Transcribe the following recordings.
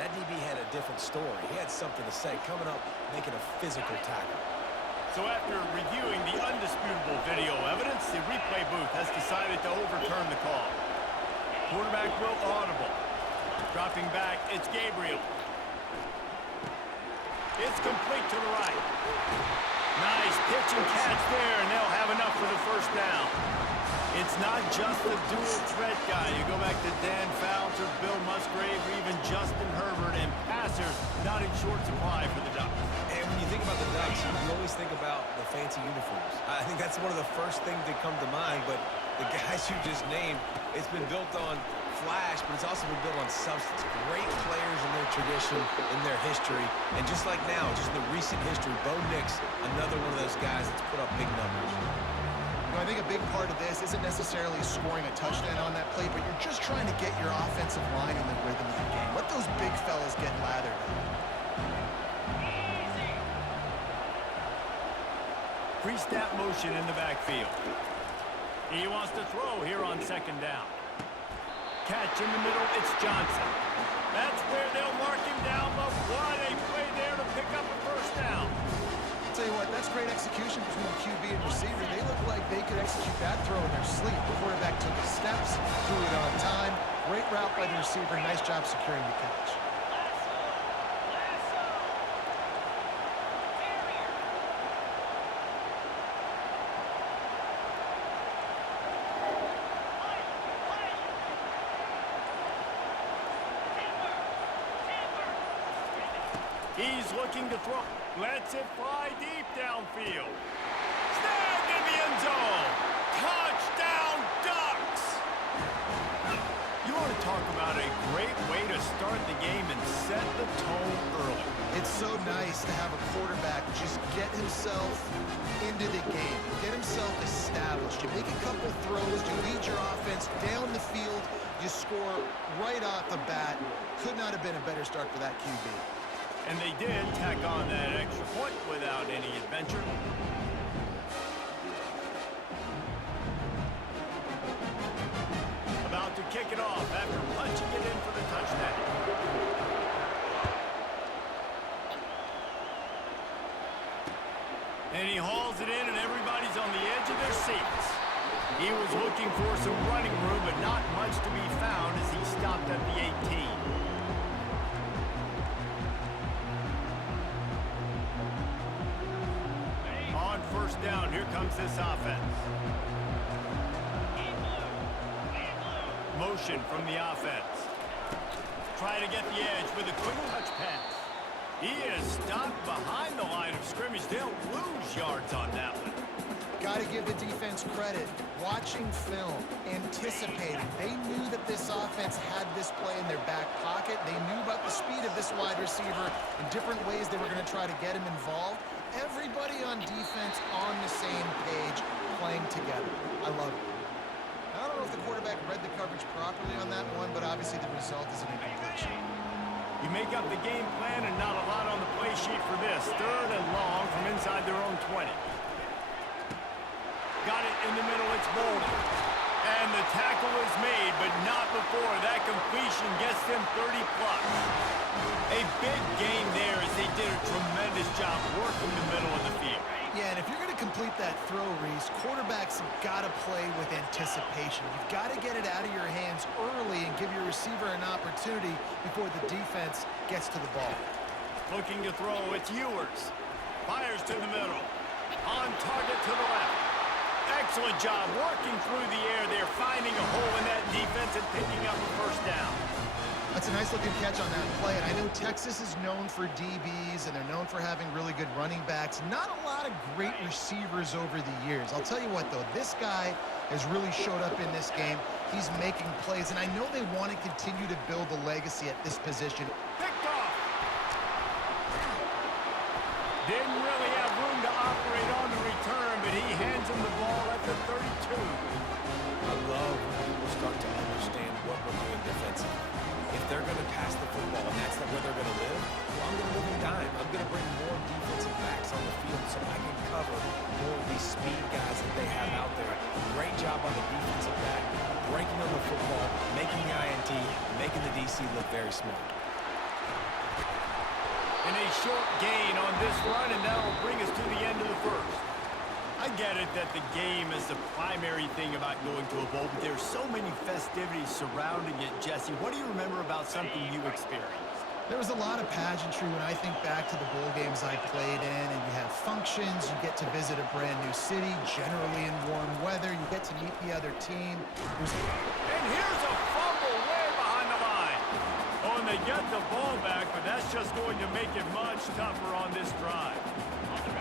That DB had a different story. He had something to say, coming up, making a physical tackle. So after reviewing the undisputable video evidence, the replay booth has decided to overturn the call. Quarterback will audible. Dropping back, it's Gabriel. It's complete to the right. Nice pitch and catch there, and they'll have enough for the first down. It's not just the dual threat guy. You go back to Dan Fouts or Bill Musgrave or even Justin Herbert, and passers not in short supply for the Ducks. And when you think about the Ducks, you always think about the fancy uniforms. I think that's one of the first things that come to mind, but the guys you just named, it's been built on flash, but it's also been built on substance. Great players in their tradition, in their history, and just like now, just in the recent history, Bo Nix, another one of those guys that's put up big numbers. You know, I think a big part of this isn't necessarily scoring a touchdown on that play, but you're just trying to get your offensive line in the rhythm of the game. Let those big fellas get lathered. Pre-snap motion in the backfield. He wants to throw here on second down. Catch in the middle, it's Johnson. That's where they'll mark him down, but what a play there to pick up a first down. I'll tell you what, that's great execution between the QB and receiver. They look like they could execute that throw in their sleep. The quarterback took his steps, threw it on time. Great route by the receiver. Nice job securing the catch. He's looking to throw. Lets it fly deep downfield. Snagged in the end zone. Touchdown, Ducks! You want to talk about a great way to start the game and set the tone early. It's so nice to have a quarterback just get himself into the game, get himself established. You make a couple throws, you lead your offense down the field, you score right off the bat. Could not have been a better start for that QB. And they did tack on that extra point without any adventure. About to kick it off after punching it in for the touchdown. And he hauls it in, and everybody's on the edge of their seats. He was looking for some running room, but not much to be found as he stopped at the 18. On first down, here comes this offense. Motion from the offense. Try to get the edge with a quick touch pass. He is stopped behind the line of scrimmage. They'll lose yards on that one. Got to give the defense credit. Watching film, anticipating. They knew that this offense had this play in their back pocket. They knew about the speed of this wide receiver and different ways they were going to try to get him involved. Everybody on defense on the same page, playing together. I love it. I don't know if the quarterback read the coverage properly on that one, but obviously the result is an incompletion. You make up the game plan and not a lot on the play sheet for this. Third and long from inside their own 20. Got it in the middle, it's Bolden. And the tackle is made, but not before that completion gets them 30-plus. A big game there as they did a tremendous job working the middle of the field. Yeah, and if you're going to complete that throw, Reese, quarterbacks have got to play with anticipation. You've got to get it out of your hands early and give your receiver an opportunity before the defense gets to the ball. Looking to throw, it's Ewers. Fires to the middle. On target to the left. Excellent job working through the air there, finding a hole in that defense and picking up a first down. That's a nice-looking catch on that play, and I know Texas is known for DBs, and they're known for having really good running backs. Not a lot of great receivers over the years. I'll tell you what, though, this guy has really showed up in this game. He's making plays, and I know they want to continue to build a legacy at this position. Picked off. Didn't really have room to operate on the return, but he hands him the ball at the 32. I love when people start to understand what we're doing defensively. If they're going to pass the football and that's not where they're going to live, well, I'm going to live in dime. I'm going to bring more defensive backs on the field so I can cover more of these speed guys that they have out there. Great job on the defensive back, breaking on the football, making the INT, making the DC look very smart. And a short gain on this run, and that will bring us to the end of the first. I get it that the game is the primary thing about going to a bowl, but there's so many festivities surrounding it. Jesse, what do you remember about something you experienced? There was a lot of pageantry when I think back to the bowl games I played in, and you have functions, you get to visit a brand new city, generally in warm weather, you get to meet the other team. And here's a fumble way behind the line. Oh, and they get the ball back, but that's just going to make it much tougher on this drive.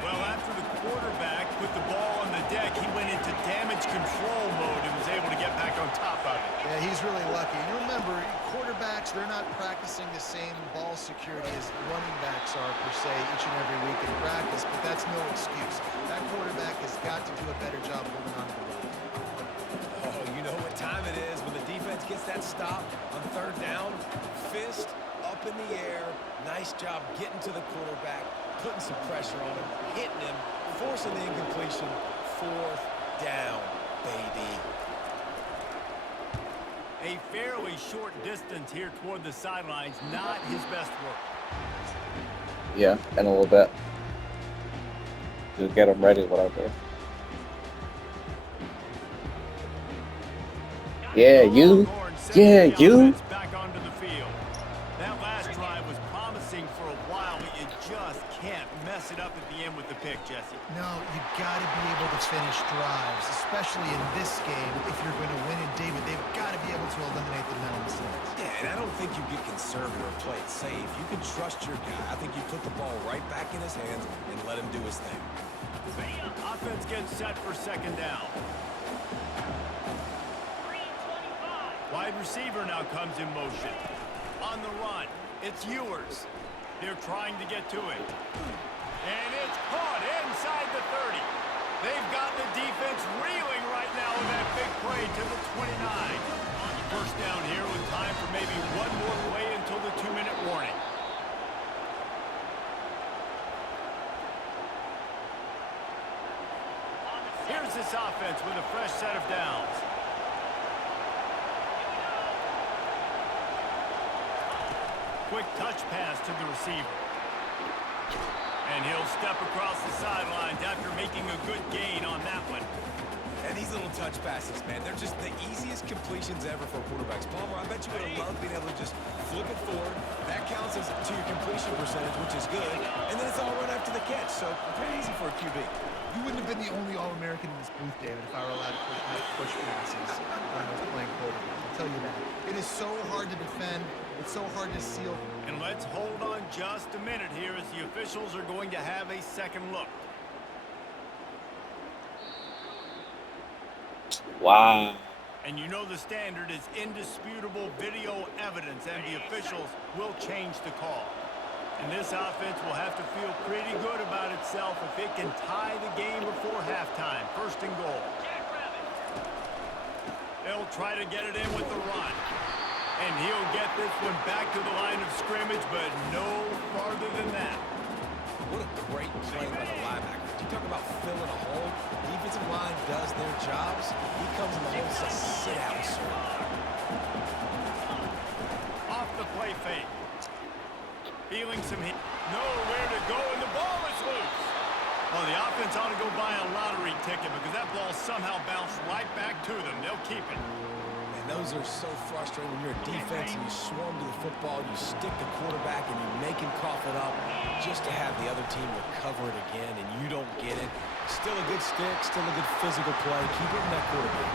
Well, after the quarterback put the ball on the deck, he went into damage control mode and was able to get back on top of it. Yeah, he's really lucky. And remember, quarterbacks, they're not practicing the same ball security as running backs are, per se, each and every week in practice, but that's no excuse. That quarterback has got to do a better job holding on to the ball. Oh, you know what time it is when the defense gets that stop on third down. Fist up in the air. Nice job getting to the quarterback, putting some pressure on him, hitting him, forcing the incompletion. Fourth down, baby. A fairly short distance here toward the sidelines, not his best work. Yeah, in a little bit. Just get them ready, whatever. Yeah, you. Yeah, you. Back onto the field. That last drive was promising for a while, but you just can't mess it up at the end with the pick, Jesse. No, you got to be able to finish drives, especially in this game. If you're going to win it, David, they've got to be able to eliminate the mental mistakes. Yeah, and I don't think you get conservative or play it safe. You can trust your guy. I think you put the ball right back in his hands and let him do his thing. Offense gets set for second down. Wide receiver now comes in motion. On the run, it's Ewers. They're trying to get to it. And it's caught inside the 30. They've got the defense reeling right now with that big play to the 29. First down here with time for maybe one more play until the 2-minute warning. Here's this offense with a fresh set of downs. Quick touch pass to the receiver. And he'll step across the sidelines after making a good gain on that one. And these little touch passes, man, they're just the easiest completions ever for quarterbacks. Palmer, I bet you would have loved being able to just flip it forward. That counts as to your completion percentage, which is good. And then it's all right after the catch, so pretty easy for a QB. You wouldn't have been the only All-American in this booth, David, if I were allowed to push passes when I was playing quarterback. I'll tell you that. It is so hard to defend. It's so hard to seal. And let's hold on just a minute here as the officials are going to have a second look. Wow. And you know the standard is indisputable video evidence, and the officials will change the call. And this offense will have to feel pretty good about itself if it can tie the game before halftime. First and goal. They'll try to get it in with the run. And he'll get this one back to the line of scrimmage, but no farther than that. What a great play by the linebacker. You talk about filling a hole. Defensive line does their jobs. He comes in the hole and says, sit out, sir. Off the play fake. Feeling some hit. Nowhere to go, and the ball is loose. Well, the offense ought to go buy a lottery ticket because that ball somehow bounced right back to them. They'll keep it. And those are so frustrating when you're a defense and you swarm to the football, you stick the quarterback, and you make him cough it up just to have the other team recover it again, and you don't get it. Still a good stick, still a good physical play. Keep hitting that quarterback.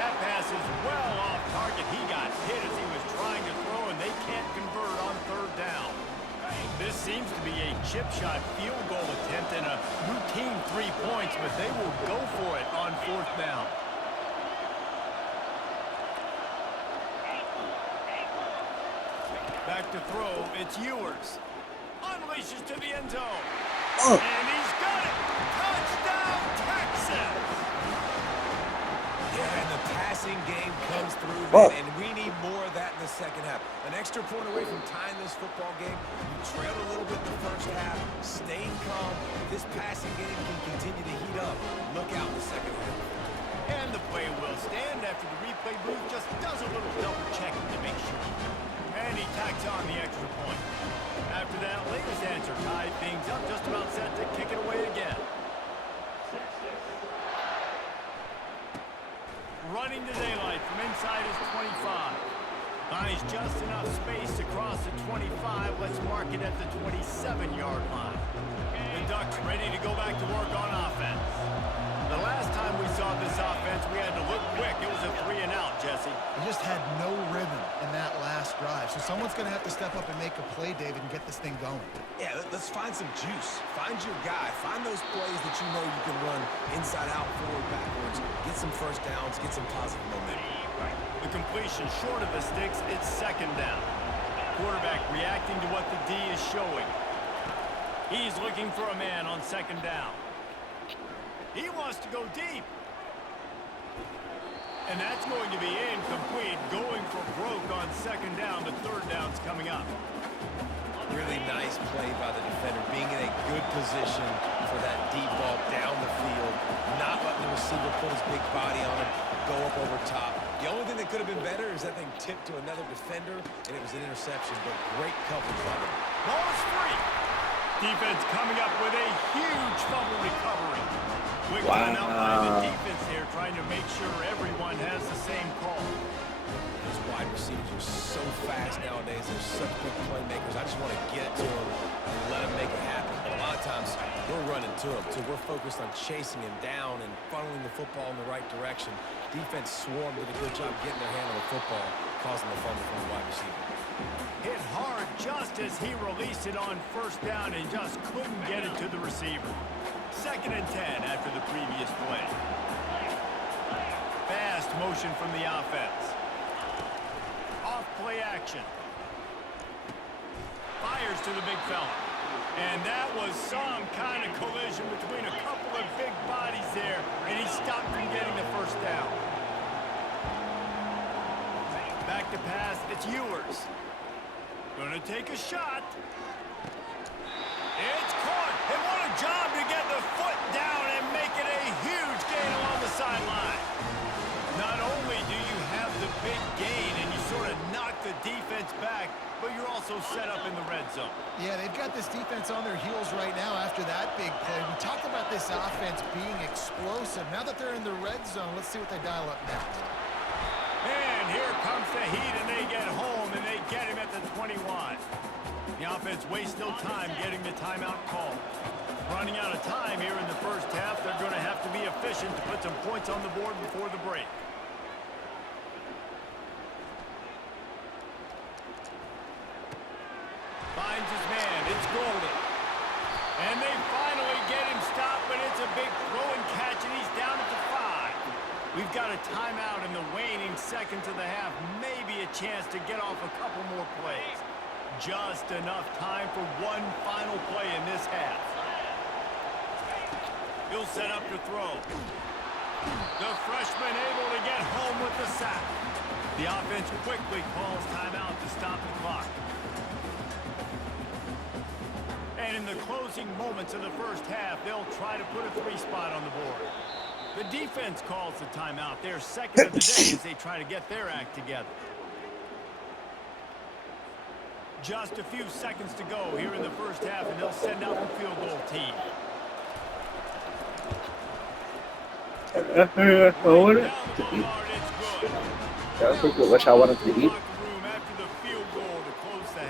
That pass is well off target. He got hit as he was trying to throw, and they can't convert on third down. This seems to be a chip shot field goal attempt and a routine 3 points, but they will go for it on fourth down. Back to throw, it's Ewers. Unleashes to the end zone. Oh. And he's got it! Touchdown, Texas! Yeah, and the passing game comes through, Whoa. man, and we need more of that in the second half. An extra point away from tying this football game. You trailed a little bit in the first half, stayed calm. This passing game can continue to heat up. Look out in the second half. And the play will stand after the replay booth just does a little double checking to make sure. And he tacks on the extra point. After after that latest answer tied things up, just about set to kick it away again. Running to daylight from inside his 25. Finds just enough space to cross the 25. Let's mark it at the 27-yard line. The Ducks ready to go back to work on offense. The last time we saw this offense, we had to look quick. It was a 3-and-out, Jesse. They just had no rhythm in that last drive. So someone's going to have to step up and make a play, David, and get this thing going. Yeah, Let's find some juice. Find your guy. Find those plays that you know you can run inside out, forward, backwards. Get some first downs. Get some positive momentum. The completion short of the sticks, it's second down. Quarterback reacting to what the D is showing. He's looking for a man on second down. He wants to go deep. And that's going to be incomplete. Going for broke on second down. The third down's coming up. Really nice play by the defender, being in a good position for that deep ball down the field, not letting the receiver put his big body on him, go up over top. The only thing that could have been better is that thing tipped to another defender, and it was an interception, but great coverage by them. Ball is free. Defense coming up with a huge fumble recovery. Quick timeout by the defense here, trying to make sure everyone has the same call. Those wide receivers are so fast nowadays. They're such big playmakers. I just want to get to them and let them make it happen. But a lot of times, we're running to them, so we're focused on chasing him down and funneling the football in the right direction. Defense swarmed, did a good job getting their hand on the football, causing the fumble from the wide receiver. Hit hard just as he released it on first down and just couldn't get it to the receiver. 2nd and 10 after the previous play. Fast motion from the offense. Off play action. Fires to the big fella. And that was some kind of collision between a couple of big bodies there, and he stopped from getting the first down. Back to pass, it's Ewers. Gonna take a shot. It's caught, and what a job to get the foot down and make it a huge gain along the sideline. Not only do you have the big gain and you sort of knock the defense back, but you're also set up in the red zone. Yeah, they've got this defense on their heels right now after that big play. We talked about this offense being explosive. Now that they're in the red zone, let's see what they dial up next. And here comes the heat, and they get home, and they get him at the 21. The offense wastes no time getting the timeout call. Running out of time here in the first half, they're going to have to be efficient to put some points on the board before the break. Finds his man. It's Golden. And they finally get him stopped, but it's a big throw and catch, and he's down at the 5. We've got a timeout in the waning seconds of the half. Maybe a chance to get off a couple more plays. Just enough time for one final play in this half. He'll set up to throw. The freshman able to get home with the sack. The offense quickly calls timeout to stop the clock. And in the closing moments of the first half, they'll try to put a 3 spot on the board. The defense calls the timeout. Their second of the day as they try to get their act together. Just a few seconds to go here in the first half, and they'll send out the field goal team. I wish I wanted to eat. After the field goal to close the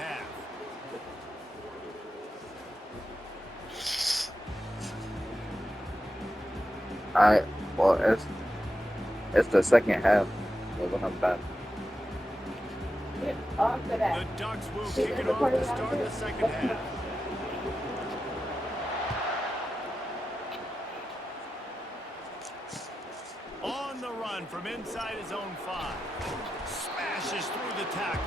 half. Well, it's the second half. So when I'm back. The Ducks will kick it off to start the second half. On the run from inside his own 5. Smashes through the tackle.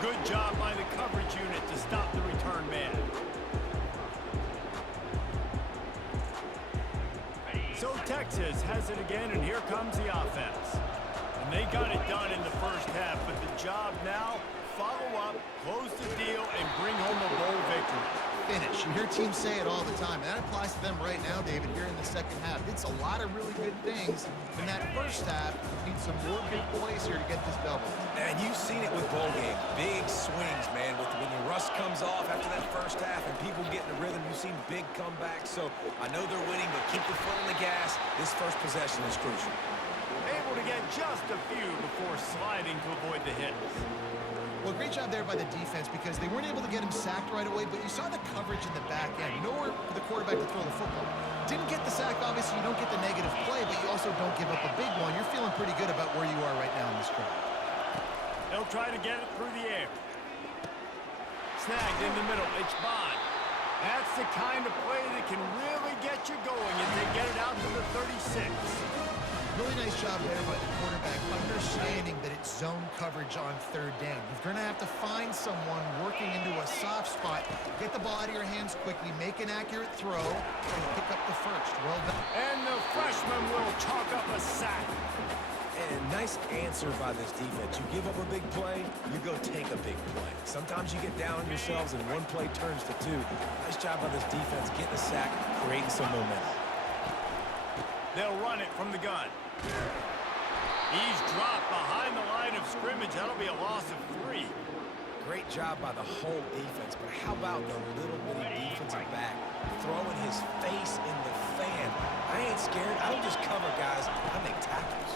Good job by the coverage unit to stop the return man. So Texas has it again, and here comes the offense. And they got it done in the first half, but the job now, follow up, close the deal, and bring home a bowl victory. finish. You hear teams say it all the time, and that applies to them right now, David, here in the second half. It's a lot of really good things in that first half. Need some more big plays here to get this double. And you've seen it with bowl games. Big swings, man. When your rust comes off after that first half and people get in the rhythm, you've seen big comebacks. So I know they're winning, but keep your foot on the gas. This first possession is crucial. Able to get just a few before sliding to avoid the hits. Well, great job there by the defense because they weren't able to get him sacked right away, but you saw the coverage in the back end. Nowhere for the quarterback to throw the football. Didn't get the sack, obviously. You don't get the negative play, but you also don't give up a big one. You're feeling pretty good about where you are right now in this drive. They'll try to get it through the air. Snagged in the middle. It's Bond. That's the kind of play that can really get you going as they get it out to the 36. Really nice job there by the quarterback, understanding that it's zone coverage on third down. You're going to have to find someone working into a soft spot, get the ball out of your hands quickly, make an accurate throw, and pick up the first. Well done. And the freshman will chalk up a sack. And a nice answer by this defense. You give up a big play, you go take a big play. Sometimes you get down on yourselves and one play turns to two. Nice job by this defense getting a sack, creating some momentum. They'll run it from the gun. He's dropped behind the line of scrimmage. That'll be a loss of 3. Great job by the whole defense, but how about the little bitty defensive back throwing his face in the fan? I ain't scared. I don't just cover guys. I make tackles.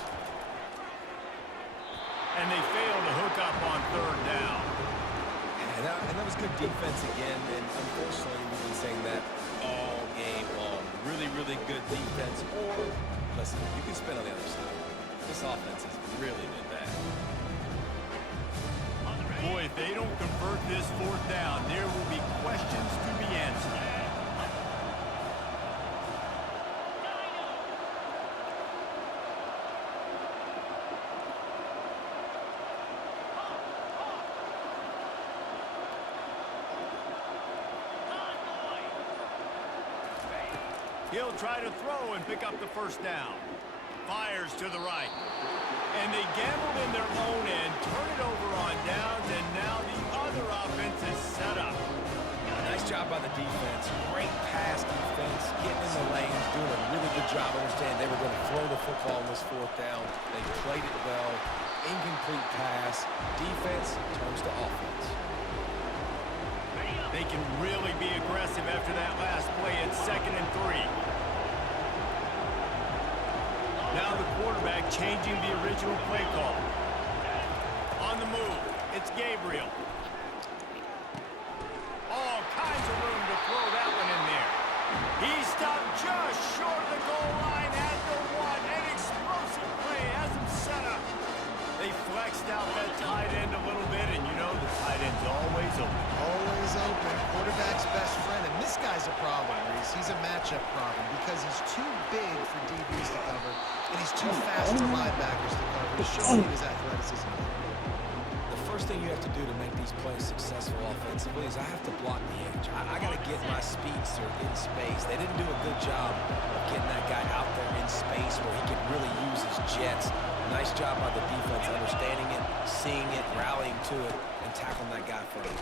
And they fail to hook up on third down. And that was good defense again, and unfortunately we've been saying that all game long. Really, really good defense. Or, listen, you can spin on the other side. This offense has really been bad. Boy, if they don't convert this fourth down, there will be questions to be answered. He'll try to throw and pick up the first down. Fires to the right. And they gambled in their own end, turn it over on downs, and now the other offense is set up. Nice job by the defense. Great pass defense, getting in the lanes, doing a really good job. Understand they were going to throw the football on this fourth down. They played it well. Incomplete pass. Defense turns to offense. They can really be aggressive after that last play at 2nd and 3. Now the quarterback changing the original play call. On the move, it's Gabriel. All kinds of room to throw that one in there. He stopped just short of the goal line at the 1. An explosive play has him set up. They flexed out that tight end a little bit, and you know the tight end's always open. Always open. Quarterback's best friend. And this guy's a problem, Reese. He's a matchup problem because he's too big for DBs to cover, and he's too fast for linebackers to cover. He's showing his athleticism. The first thing you have to do to make these plays successful offensively is I have to block the edge. I got to get my speedster in space. They didn't do a good job of getting that guy out there in space where he could really use his jets. Nice job by the defense, understanding it, seeing it, rallying to it, and tackling that guy for him.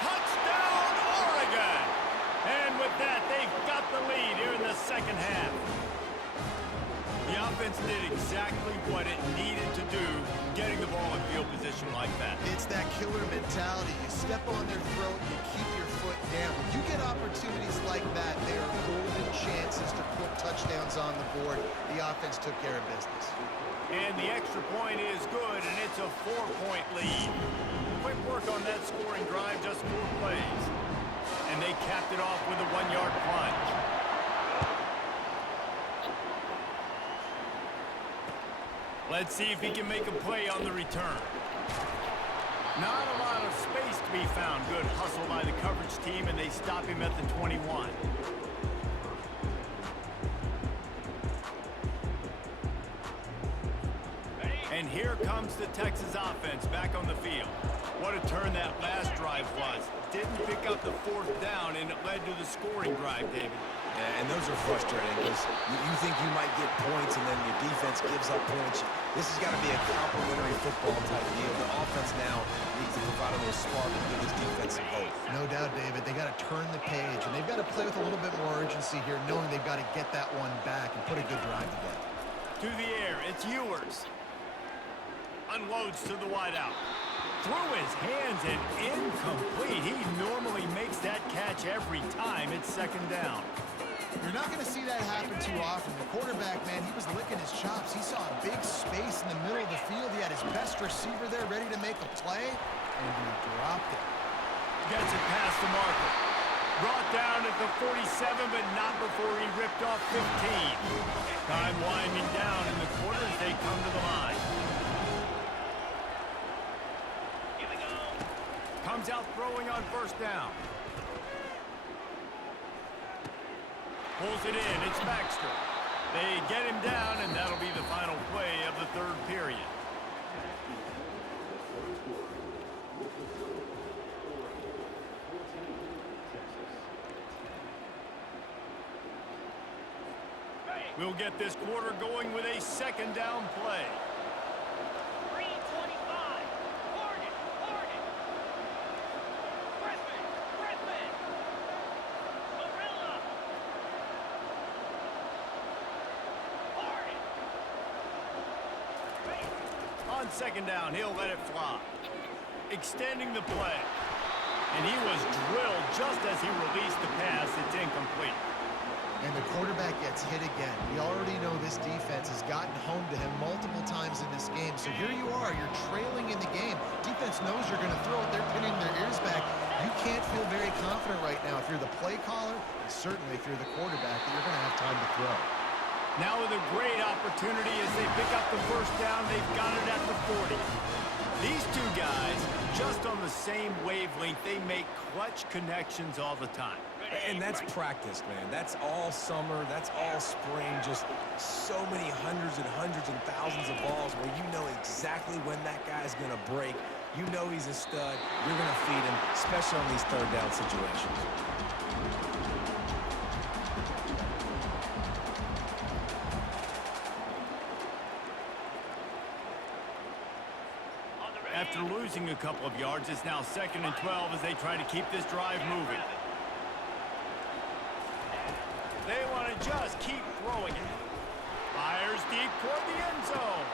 Touchdown, Oregon! And with that, they've got the lead here in the second half. The offense did exactly what it needed to do, getting the ball in field position like that. It's that killer mentality. You step on their throat, you keep your foot down. When you get opportunities like that, they are golden chances to put touchdowns on the board. The offense took care of business. And the extra point is good, and it's a 4-point lead. Quick work on that scoring drive, just 4 plays. And they capped it off with a 1-yard plunge. Let's see if he can make a play on the return. Not a lot of space to be found. Good hustle by the coverage team, and they stop him at the 21. And here comes the Texas offense back on the field. What a turn that last drive was. Didn't pick up the 4th down, and it led to the scoring drive, David. Yeah, and those are frustrating because you think you might get points and then your defense gives up points. This has got to be a complementary football type deal. The offense now needs to provide a little spark and give this defense some hope. No doubt, David. They got to turn the page, and they've got to play with a little bit more urgency here, knowing they've got to get that one back and put a good drive together. To the air, it's Ewers. Unloads to the wideout. Through his hands and incomplete. He normally makes that catch every time. It's second down. You're not going to see that happen too often. The quarterback, man, he was licking his chops. He saw a big space in the middle of the field. He had his best receiver there ready to make a play, and he dropped it. Gets it past the marker. Brought down at the 47, but not before he ripped off 15. Time winding down in the quarter as they come to the line. Here we go. Comes out throwing on first down. Pulls it in. It's Baxter. They get him down, and that'll be the final play of the third period. We'll get this quarter going with a second down play. 3:25. Hornet. Griffin. Gorilla. Hornet. On second down, he'll let it fly. Extending the play. And he was drilled just as he released the pass. It's incomplete. And the quarterback gets hit again. We already know this defense has gotten home to him multiple times in this game. So here you are, you're trailing in the game. Defense knows you're going to throw it. They're pinning their ears back. You can't feel very confident right now if you're the play caller, and certainly if you're the quarterback, that you're going to have time to throw. Now with a great opportunity as they pick up the first down, they've got it at the 40. These two guys, just on the same wavelength, they make clutch connections all the time. And that's practice, man. That's all summer. That's all spring. Just so many hundreds and thousands of balls where you know exactly when that guy's going to break. You know he's a stud. You're going to feed him, especially on these third down situations. After losing a couple of yards, it's now 2nd and 12 as they try to keep this drive moving. They want to just keep throwing it. Fires deep toward the end zone.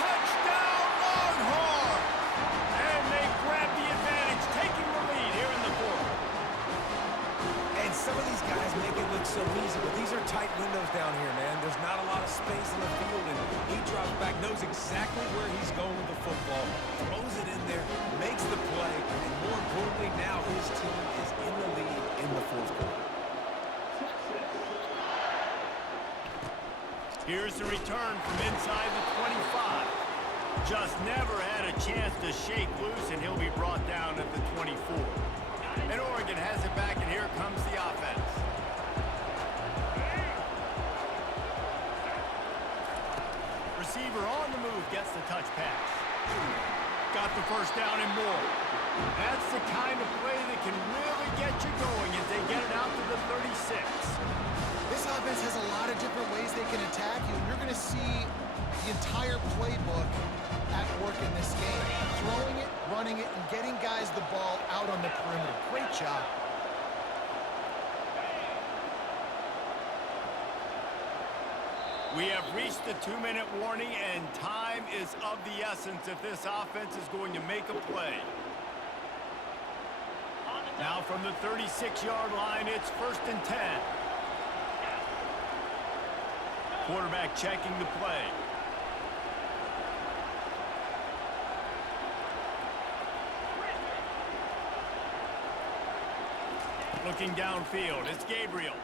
Touchdown, Longhorns! And they grab the advantage, taking the lead here in the fourth. And some of these guys make it look so easy, but these are tight windows down here, man. There's not a lot of space in the field, and he drops back, knows exactly where he's going with the football, throws it in there, makes the play, and more importantly, now his team is in the lead in the fourth quarter. Here's the return from inside the 25. Just never had a chance to shake loose, and he'll be brought down at the 24. And Oregon has it back, and here comes the offense. Receiver on the move, gets the touch pass. Got the first down and more. That's the kind of play that can really get you going as they get it out to the 36. This offense has a lot of different ways they can attack you, and you're going to see the entire playbook at work in this game. Throwing it, running it, and getting guys the ball out on the perimeter. Great job. We have reached the 2-minute warning, and time is of the essence if this offense is going to make a play. Now from the 36-yard line, it's 1st and 10. Quarterback checking the play. Looking downfield, it's Gabriel.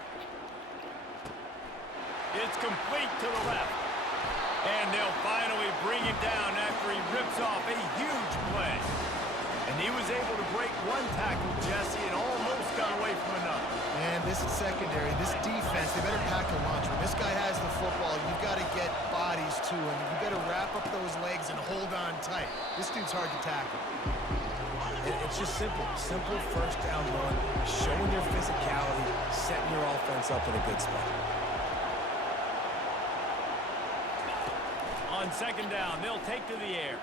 It's complete to the left. And they'll finally bring him down after he rips off a huge play. And he was able to break one tackle, Jesse, and almost got away from another. Man, this is secondary. This defense, they better pack a lunch. When this guy has the football, you've got to get bodies to him. You better wrap up those legs and hold on tight. This dude's hard to tackle. It's just simple. Simple first down run, showing your physicality, setting your offense up in a good spot. On On second down, they'll take to the air.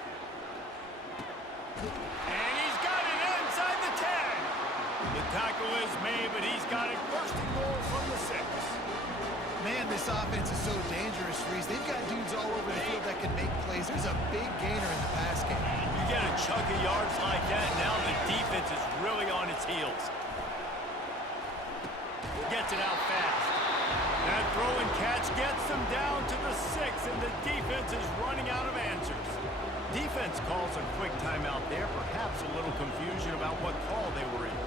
And he's got it inside the 10. The tackle is made, but he's got it first and goal from the 6. Man, this offense is so dangerous, Reese. They've got dudes all over the field that can make plays. There's a big gainer in the pass game. You get a chunk of yards like that, now the defense is really on its heels. Gets it out fast. That throw and catch gets them down to the 6, and the defense is running out of answers. Defense calls a quick timeout there, perhaps a little confusion about what call they were in.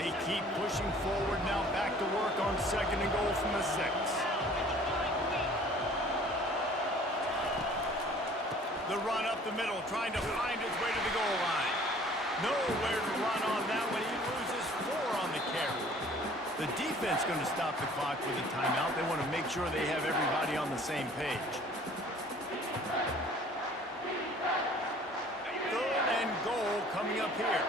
They keep pushing forward now, back to work on second and goal from the 6. The run up the middle, trying to find his way to the goal line. Nowhere to run on that one. He loses 4 on the carry. The defense going to stop the clock with a timeout. They want to make sure they have everybody on the same page. Third and goal coming up here.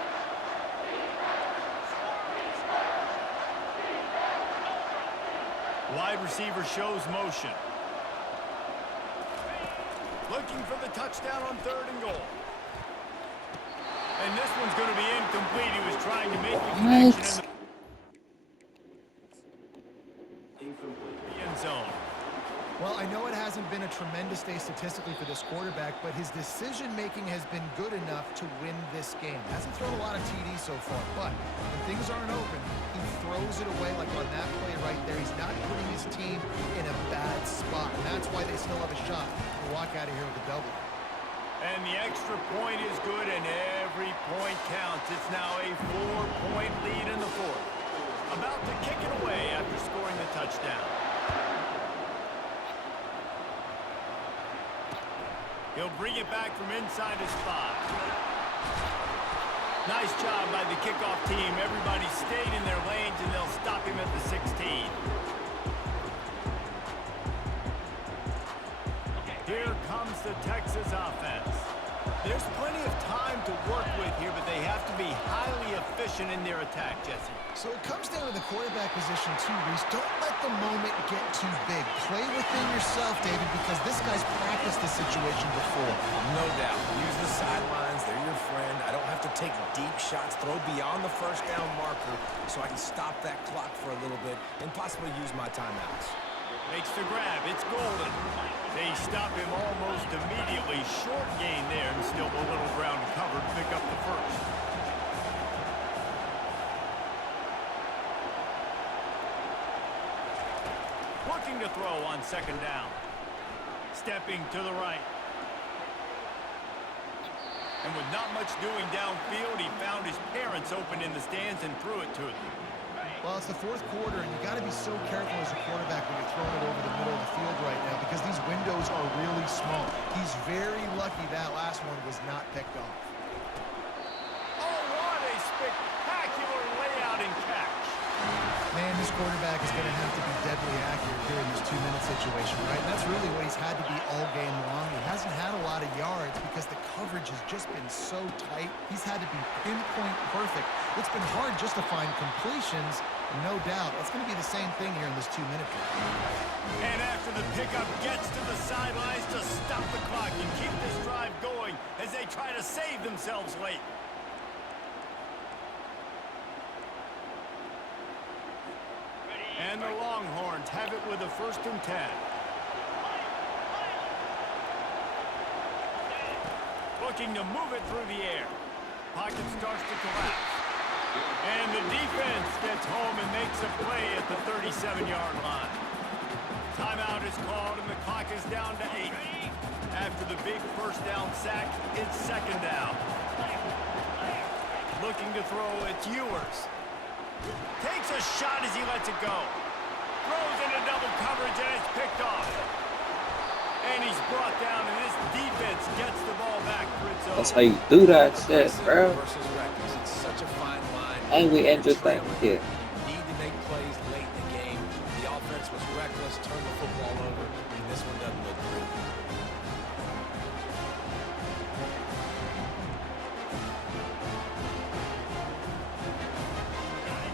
Wide receiver shows motion. Looking for the touchdown on third and goal. And this one's going to be incomplete. He was trying to make the connection in the end zone. Well, I know it hasn't been a tremendous day statistically for this quarterback, but his decision-making has been good enough to win this game. Hasn't thrown a lot of TDs so far, but when things aren't open, he throws it away like on that play right there. He's not putting his team in a bad spot, and that's why they still have a shot to walk out of here with a double. And the extra point is good, and every point counts. It's now a 4-point lead in the 4th. About to kick it away after scoring the touchdown. He'll bring it back from inside his 5. Nice job by the kickoff team. Everybody stayed in their lanes, and they'll stop him at the 16. Here comes the Texas offense. There's plenty of time to work with here, but they have to be highly efficient in their attack, Jesse. So it comes down to the quarterback position too, Reese. Don't let the moment get too big. Play within yourself, David, because this guy's practiced this situation before. No doubt. Use the sidelines. They're your friend. I don't have to take deep shots. Throw beyond the first down marker so I can stop that clock for a little bit and possibly use my timeouts. Makes the grab. It's Golden. They stop him almost immediately. Short gain there, and still a little ground covered. Pick up the first. Looking to throw on second down. Stepping to the right. And with not much doing downfield, he found his parents open in the stands and threw it to them. Well, it's the 4th quarter, and you got to be so careful as a quarterback when you're throwing it over the middle of the field right now because these windows are really small. He's very lucky that last one was not picked off. Oh, what a spectacular layout and catch. Man, this quarterback is going to have to be deadly accurate here in this 2-minute situation, right? And that's really what he's had to be all game long. He hasn't had a lot of yards because the coverage has just been so tight. He's had to be pinpoint perfect. It's been hard just to find completions, no doubt. That's going to be the same thing here in this 2-minute drill. And after the pickup gets to the sidelines to stop the clock and keep this drive going as they try to save themselves late. And the Longhorns have it with a 1st and 10. Looking to move it through the air. Pocket starts to collapse. And the defense gets home and makes a play at the 37-yard line. Timeout is called, and the clock is down to 8. After the big first down sack, it's second down. Looking to throw, it's Ewers. Takes a shot as he lets it go. Throws into double coverage, and it's picked off. And he's brought down, and this defense gets the ball back for its own. That's how you do that shit, bro. Versus reckless. It's such a fine line. And we end just like here. Need to make plays late in the game. The offense was reckless, turned the football over, and this one doesn't look great.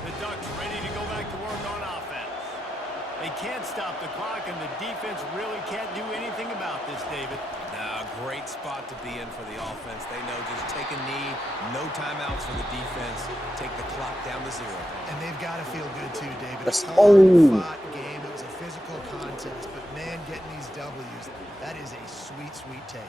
The Ducks ready to go back to work on offense. They stop the clock, and the defense really can't do anything about this, David. Now, great spot to be in for the offense. They know just take a knee, no timeouts for the defense, take the clock down to 0. And they've got to feel good too, David. That's- Hard-fought game. It was a physical contest, but man, getting these W's, that is a sweet, sweet take.